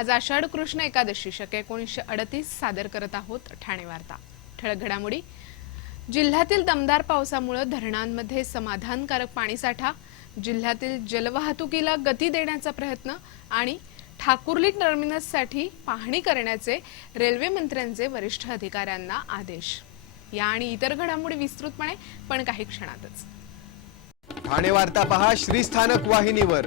आज आषाढ कृष्ण एकादशी शके एकोणीसशे अडतीस सादर करत आहोत ठाणे वार्ता. ठळक घडामोडी. जिल्ह्यातील दमदार पावसामुळे धरणांमध्ये समाधानकारक पाणीसाठा जिल्ह्यातील जलवाहतुकीला गती देण्याचा प्रयत्न आणि ठाकुर्ली टर्मिनससाठी पाहणी करण्याचे रेल्वे मंत्र्यांचे वरिष्ठ अधिकाऱ्यांना आदेश. या आणि इतर घडामोडी विस्तृतपणे पण काही क्षणातच. ठाणे वार्ता पहा श्रीस्थानक वाहिनीवर.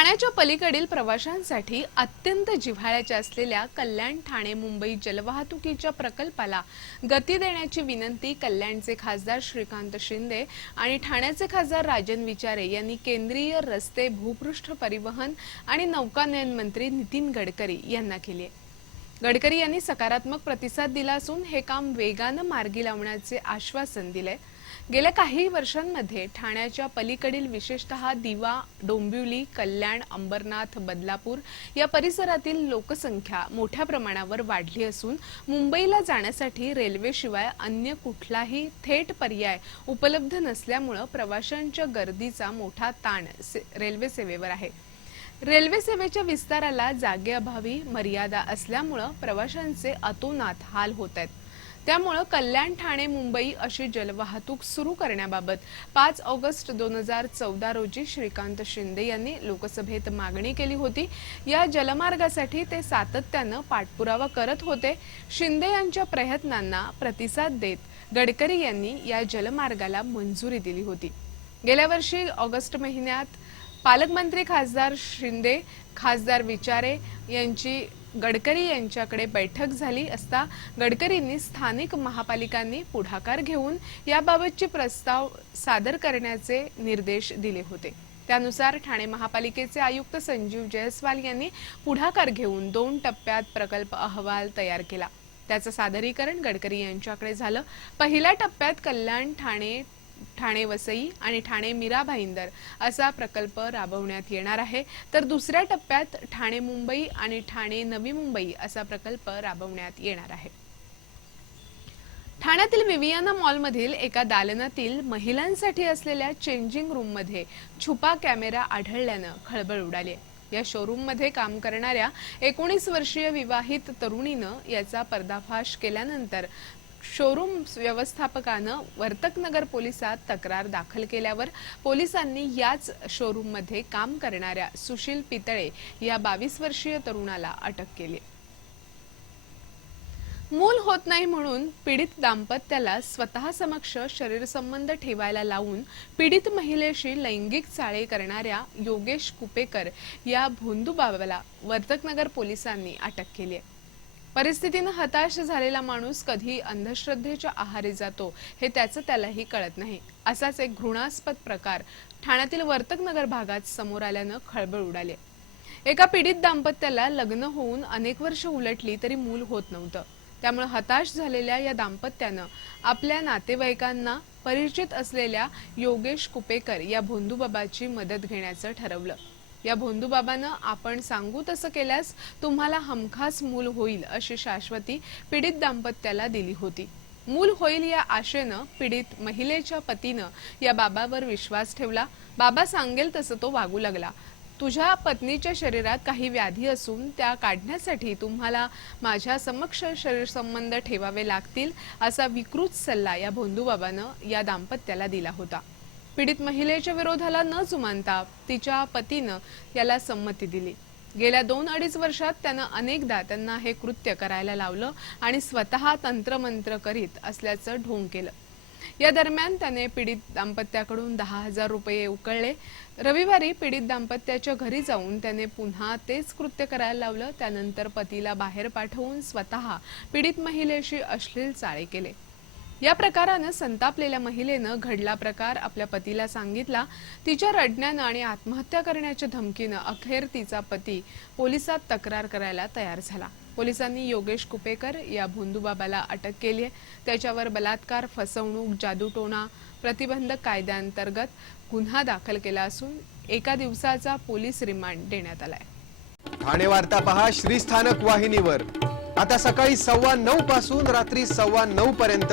ठाण्याच्या पलीकडील प्रवाशांसाठी अत्यंत जिव्हाळ्याच्या असलेल्या कल्याण ठाणे मुंबई जलवाहतुकीच्या प्रकल्पाला गती देण्याची विनंती कल्याणचे खासदार श्रीकांत शिंदे आणि ठाण्याचे खासदार राजन विचारे यांनी केंद्रीय रस्ते भूपृष्ठ परिवहन आणि नौकानयन मंत्री नितीन गडकरी यांना केली आहे. गडकरी यांनी सकारात्मक प्रतिसाद दिला असून हे काम वेगानं मार्गी लावण्याचे आश्वासन दिले गेल्या काही वर्षांमध्ये ठाण्याच्या पलीकडील विशेषतः दिवा डोंबिवली कल्याण अंबरनाथ बदलापूर या परिसरातील लोकसंख्या मोठ्या प्रमाणावर वाढली असून मुंबईला जाण्यासाठी रेल्वेशिवाय अन्य कुठलाही थेट पर्याय उपलब्ध नसल्यामुळं प्रवाशांच्या गर्दीचा मोठा ताण से- रेल्वे सेवेवर आहे. रेल्वे सेवेच्या विस्ताराला जागेअभावी मर्यादा असल्यामुळं प्रवाशांचे अतोनात हाल होत आहेत. त्यामुळं कल्याण ठाणे मुंबई अशी जलवाहतूक सुरू करण्याबाबत पाच ऑगस्ट दोन हजार चौदा रोजी श्रीकांत शिंदे यांनी लोकसभेत मागणी केली होती. या जलमार्गासाठी ते सातत्यानं पाठपुरावा करत होते. शिंदे यांच्या प्रयत्नांना प्रतिसाद देत गडकरी यांनी या जलमार्गाला मंजुरी दिली होती. गेल्या वर्षी ऑगस्ट महिन्यात पालकमंत्री खासदार शिंदे खासदार विचारे यांची गडकरी यांच्याकडे बैठक झाली असता गडकरींनी स्थानिक महापालिकांनी पुढाकार घेऊन याबाबतचे प्रस्ताव सादर करण्याचे निर्देश दिले होते. त्यानुसार ठाणे महापालिकेचे आयुक्त संजीव जयस्वाल यांनी पुढाकार घेऊन दोन टप्प्यात प्रकल्प अहवाल तयार केला. त्याचं सादरीकरण गडकरी यांच्याकडे झालं. पहिल्या टप्प्यात कल्याण ठाणे ठाणे वसई आणि ठाणे मीरा भाईंदर असा प्रकल्प राबवण्यात येणार आहे. तर दुसऱ्या टप्प्यात ठाणे मुंबई आणि ठाणे नवी मुंबई असा प्रकल्प राबवण्यात येणार आहे. ठाण्यातील विवियाना मॉलमधील एका दालनातील महिलांसाठी असलेल्या चेंजिंग रूममध्ये छुपा कॅमेरा आढळल्यानं खळबळ उडाली. या शोरूममध्ये काम करणाऱ्या एकोणीस वर्षीय विवाहित तरुणीनं याचा पर्दाफाश केल्यानंतर शोरूम व्यवस्थापकानं वर्तकनगर पोलिसात तक्रार दाखल केल्यावर पोलिसांनी याच शोरूममध्ये काम करणाऱ्या सुशील पितळे या बावीस वर्षीय तरुणाला अटक केली. मूल होत नाही म्हणून पीडित दाम्पत्याला स्वतः समक्ष शरीर संबंध ठेवायला लावून पीडित महिलेशी लैंगिक चाळे करणाऱ्या योगेश कुपेकर या भोंदूबाबाला वर्तकनगर पोलिसांनी अटक केली आहे. परिस्थितीनं हताश झालेला माणूस कधी अंधश्रद्धेच्या आहारी जातो हे त्याचं त्यालाही कळत नाही. असाच एक घृणास्पद प्रकार ठाण्यातील वर्तकनगर भागात समोर आल्यानं खळबळ उडाली. एका पीडित दाम्पत्याला लग्न होऊन अनेक वर्ष उलटली तरी मूल होत नव्हतं. त्यामुळे हताश झालेल्या या दाम्पत्यानं आपल्या नातेवाईकांना परिचित असलेल्या योगेश कुपेकर या भोंदूबाबाची मदत घेण्याचं ठरवलं. या भोंदूबाबानं आपण सांगू तसं केल्यास तुम्हाला हमखास मूल होईल अशी शाश्वती पीडित दाम्पत्याला दिली होती. मूल होईल या आशेनं पीडित महिलेच्या पतीनं या बाबावर विश्वास ठेवला. बाबा सांगेल तसं तो वागू लागला. तुझ्या पत्नीच्या शरीरात काही व्याधी असून त्या काढण्यासाठी तुम्हाला माझ्या समक्ष शरीर संबंध ठेवावे लागतील असा विकृत सल्ला या भोंदूबाबानं या दाम्पत्याला दिला होता. पीडित महिलेच्या विरोधाला न जुमानता तिच्या पतीनं याला संमती दिली. गेल्या दोन अडीच वर्षात त्यानं अनेकदा त्यांना हे कृत्य करायला लावलं आणि स्वतः तंत्रमंत्र करीत असल्याचं ढोंग केलं. या दरम्यान त्याने पीडित दाम्पत्याकडून दहा हजार रुपये उकळले. रविवारी पीडित दाम्पत्याच्या घरी जाऊन त्याने पुन्हा तेच कृत्य करायला लावलं. त्यानंतर पतीला बाहेर पाठवून स्वतः पीडित महिलेशी अश्लील चाळे केले. या प्रकारानं संतापलेल्या महिलेनं घडला प्रकार आपल्या पतीला सांगितला. तिच्या रडण्यानं आणि आत्महत्या करण्याच्या धमकीनं अखेर तिचा पती पोलिसात तक्रार करायला तयार झाला. पोलिसांनी योगेश कुपेकर या भोंदूबाबाला अटक केली आहे. त्याच्यावर बलात्कार फसवणूक जादूटोणा प्रतिबंधक कायद्याअंतर्गत गुन्हा दाखल केला असून एका दिवसाचा पोलीस रिमांड देण्यात आलाय. ठाणे वार्ता पहा श्रीस्थानक वाहिनीवर. आता सकाळी सव्वा नऊ पासून रात्री सव्वा नऊ पर्यंत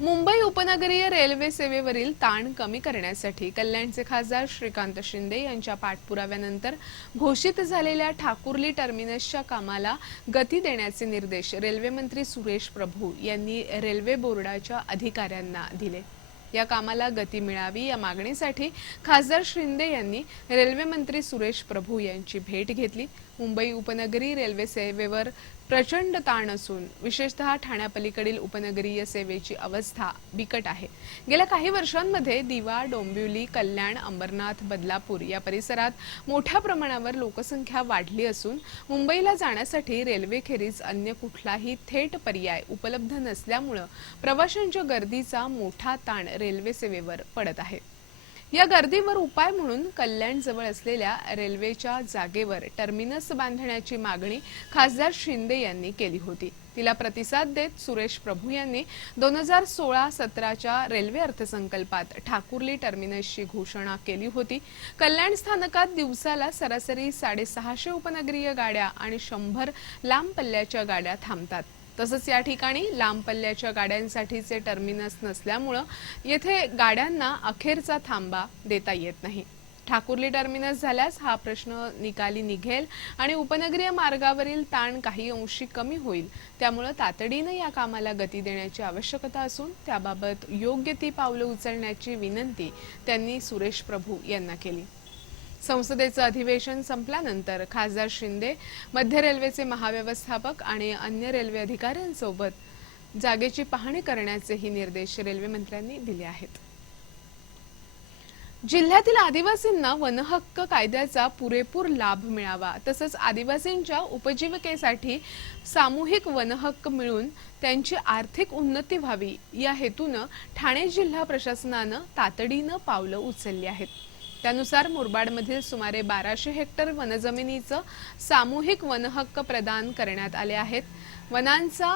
मुंबई उपनगरीय रेल्वे सेवेवरील ताण कमी करण्यासाठी कल्याणचे खासदार श्रीकांत शिंदे यांच्या पाठपुराव्यानंतर घोषित झालेल्या ठाकुर्ली टर्मिनसच्या कामाला गती देण्याचे निर्देश रेल्वेमंत्री सुरेश प्रभू यांनी रेल्वे बोर्डाच्या अधिकाऱ्यांना दिले. या कामाला गती मिळावी या मागणीसाठी खासदार शिंदे यांनी रेल्वेमंत्री सुरेश प्रभू यांची भेट घेतली. मुंबई उपनगरी रेल्वे सेवेवर प्रचंड ताण असून विशेषतः ठाण्यापलीकडील उपनगरीय सेवेची अवस्था बिकट आहे. गेल्या काही वर्षांमध्ये दिवा डोंबिवली कल्याण अंबरनाथ बदलापूर या परिसरात मोठ्या प्रमाणावर लोकसंख्या वाढली असून मुंबईला जाण्यासाठी रेल्वेखेरीज अन्य कुठलाही थेट पर्याय उपलब्ध नसल्यामुळं प्रवाशांच्या गर्दीचा मोठा ताण रेल्वे सेवेवर पडत आहे. या गर्दीवर उपाय म्हणून कल्याण जवळ असलेल्या रेल्वेच्या जागेवर टर्मिनस बांधण्याची मागणी खासदार शिंदे यांनी केली होती. तिला प्रतिसाद देत सुरेश प्रभू यांनी दोन हजार सोळा सतराच्या रेल्वे अर्थसंकल्पात ठाकुर्ली टर्मिनसची घोषणा केली होती. कल्याण स्थानकात दिवसाला सरासरी साडेसहाशे उपनगरीय गाड्या आणि शंभर लांब पल्ल्याच्या गाड्या थांबतात. तसंच या ठिकाणी लांब पल्ल्याच्या गाड्यांसाठीचे टर्मिनस नसल्यामुळं येथे गाड्यांना अखेरचा थांबा देता येत नाही. ठाकुर्ली टर्मिनस झाल्यास हा प्रश्न निकाली निघेल आणि उपनगरीय मार्गावरील ताण काही अंशी कमी होईल. त्यामुळं तातडीनं या कामाला गती देण्याची आवश्यकता असून त्याबाबत योग्य ती पावलं उचलण्याची विनंती त्यांनी सुरेश प्रभू यांना केली. संसदेचं अधिवेशन संपल्यानंतर खासदार शिंदे मध्य रेल्वेचे महाव्यवस्थापक आणि अन्य रेल्वे अधिकाऱ्यांसोबत जागेची पाहणी करण्याचेही निर्देश रेल्वे मंत्र्यांनी दिले आहेत. जिल्ह्यातील आदिवासींना वनहक्क कायद्याचा पुरेपूर लाभ मिळावा तसंच आदिवासींच्या उपजीविकेसाठी सामूहिक वनहक्क मिळून त्यांची आर्थिक उन्नती व्हावी या हेतूनं ठाणे जिल्हा प्रशासनानं तातडीनं पावलं उचलली आहेत. त्यानुसार मुरबाडमधील सुमारे बाराशे हेक्टर वनजमिनीचं सामूहिक वनहक्क प्रदान करण्यात आले आहेत. वनांचा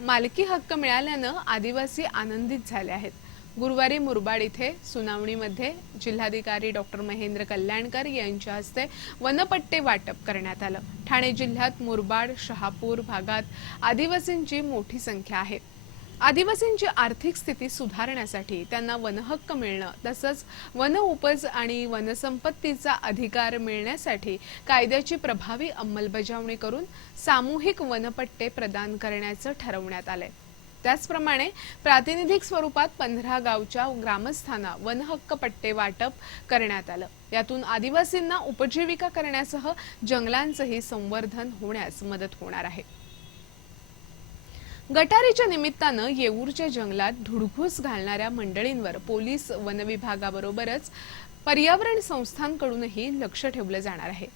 मालकी हक्क मिळाल्यानं आदिवासी आनंदित झाले आहेत. गुरुवारी मुरबाड इथे सुनावणीमध्ये जिल्हाधिकारी डॉक्टर महेंद्र कल्याणकर यांच्या हस्ते वनपट्टे वाटप करण्यात आलं. ठाणे जिल्ह्यात मुरबाड शहापूर भागात आदिवासींची मोठी संख्या आहे. आदिवासींची आर्थिक स्थिती सुधारण्यासाठी त्यांना वनहक्क मिळणं तसंच वन उपज आणि वनसंपत्तीचा अधिकार मिळण्यासाठी कायद्याची प्रभावी अंमलबजावणी करून सामूहिक वनपट्टे प्रदान करण्याचं ठरवण्यात आलंय. त्याचप्रमाणे प्रातिनिधिक स्वरूपात पंधरा गावच्या ग्रामस्थांना वनहक्क पट्टे वाटप करण्यात आलं. यातून आदिवासींना उपजीविका करण्यासह जंगलांचंही संवर्धन होण्यास मदत होणार आहे. गटारीच्या निमित्तानं येऊरच्या जंगलात धुडघूस घालणाऱ्या मंडळींवर पोलीस वनविभागाबरोबरच पर्यावरण संस्थांकडूनही लक्ष ठेवलं जाणार आहे.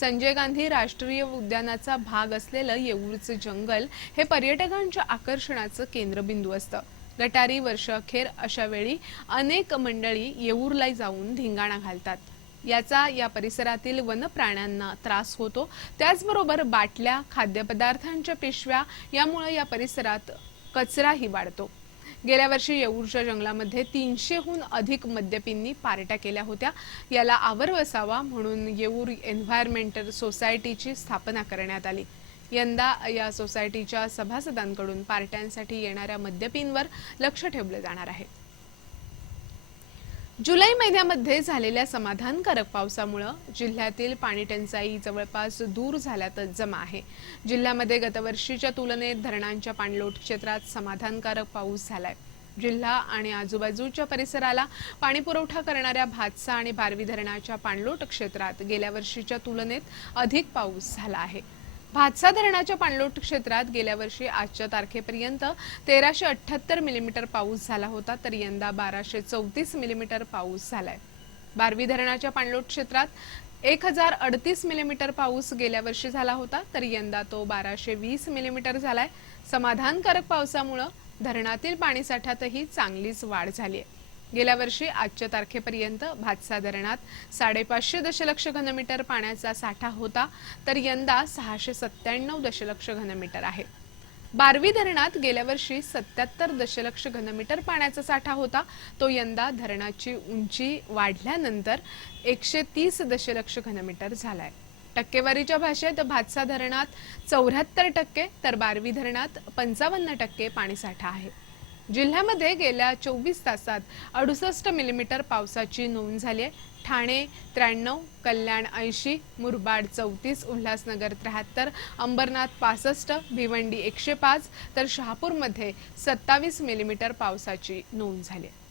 संजय गांधी राष्ट्रीय उद्यानाचा भाग असलेलं येऊरचं जंगल हे पर्यटकांच्या आकर्षणाचं केंद्रबिंदू असतं. गटारी वर्षअखेर अशा वेळी अनेक मंडळी येऊरला जाऊन धिंगाणा घालतात. याचा या परिसरातील वनप्राण्यांना त्रास होतो. त्याचबरोबर बाटल्या खाद्यपदार्थांच्या पिशव्या यामुळे या परिसरात कचराही वाढतो. गेल्या वर्षी येऊरच्या जंगलामध्ये तीनशेहून अधिक मद्यपींनी पार्ट्या केल्या होत्या. याला आवर बसावा म्हणून येऊर एन्व्हायरमेंटल सोसायटीची स्थापना करण्यात आली. यंदा या सोसायटीच्या सभासदांकडून पार्ट्यांसाठी येणाऱ्या मद्यपींवर लक्ष ठेवलं जाणार आहे. जुलै महिन्यामध्ये झालेल्या समाधानकारक पावसामुळं जिल्ह्यातील पाणी टंचाई जवळपास दूर झाल्यातच जमा आहे. जिल्ह्यामध्ये गतवर्षीच्या तुलनेत धरणांच्या पाणलोट क्षेत्रात समाधानकारक पाऊस झालाय. जिल्हा आणि आजूबाजूच्या परिसराला पाणी पुरवठा करणाऱ्या भातसा आणि बारवी धरणाच्या पाणलोट क्षेत्रात गेल्या वर्षीच्या तुलनेत अधिक पाऊस झाला आहे. भातसा धरणाच्या पाणलोट क्षेत्रात गेल्या वर्षी आजच्या तारखेपर्यंत तेराशे अठ्ठ्याहत्तर मिलीमीटर पाऊस झाला होता तर यंदा बाराशे चौतीस मिलीमीटर पाऊस झालाय. बारवी धरणाच्या पाणलोट क्षेत्रात एक हजार अडतीस मिलीमीटर पाऊस गेल्या वर्षी झाला होता तर यंदा तो बाराशे वीस मिलीमीटर झालाय. समाधानकारक पावसामुळं धरणातील पाणीसाठ्यातही चांगलीच वाढ झाली आहे गेल्या वर्षी आजच्या तारखेपर्यंत भातसा धरणात साडेपाचशे दशलक्ष घनमीटर पाण्याचा साठा होता तर यंदा सहाशे सत्त्याण्णव दशलक्ष घनमीटर आहे. बारवी धरणात गेल्या वर्षी सत्याहत्तर दशलक्ष घनमीटर पाण्याचा साठा होता तो यंदा धरणाची उंची वाढल्यानंतर एकशे तीस दशलक्ष घनमीटर झालाय. टक्केवारीच्या भाषेत भातसा धरणात चौऱ्याहत्तर टक्के तर बारवी धरणात पंचावन्न टक्के पाणीसाठा आहे. जिल्ह्यामध्ये गेल्या चोवीस तासात अडुसष्ट मिलीमीटर पावसाची नोंद झाली आहे. ठाणे त्र्याण्णव कल्याण ऐंशी मुरबाड चौतीस उल्हासनगर त्र्याहत्तर अंबरनाथ पासष्ट भिवंडी एकशे पाच तर शहापूरमध्ये सत्तावीस मिलीमीटर पावसाची नोंद झाली आहे.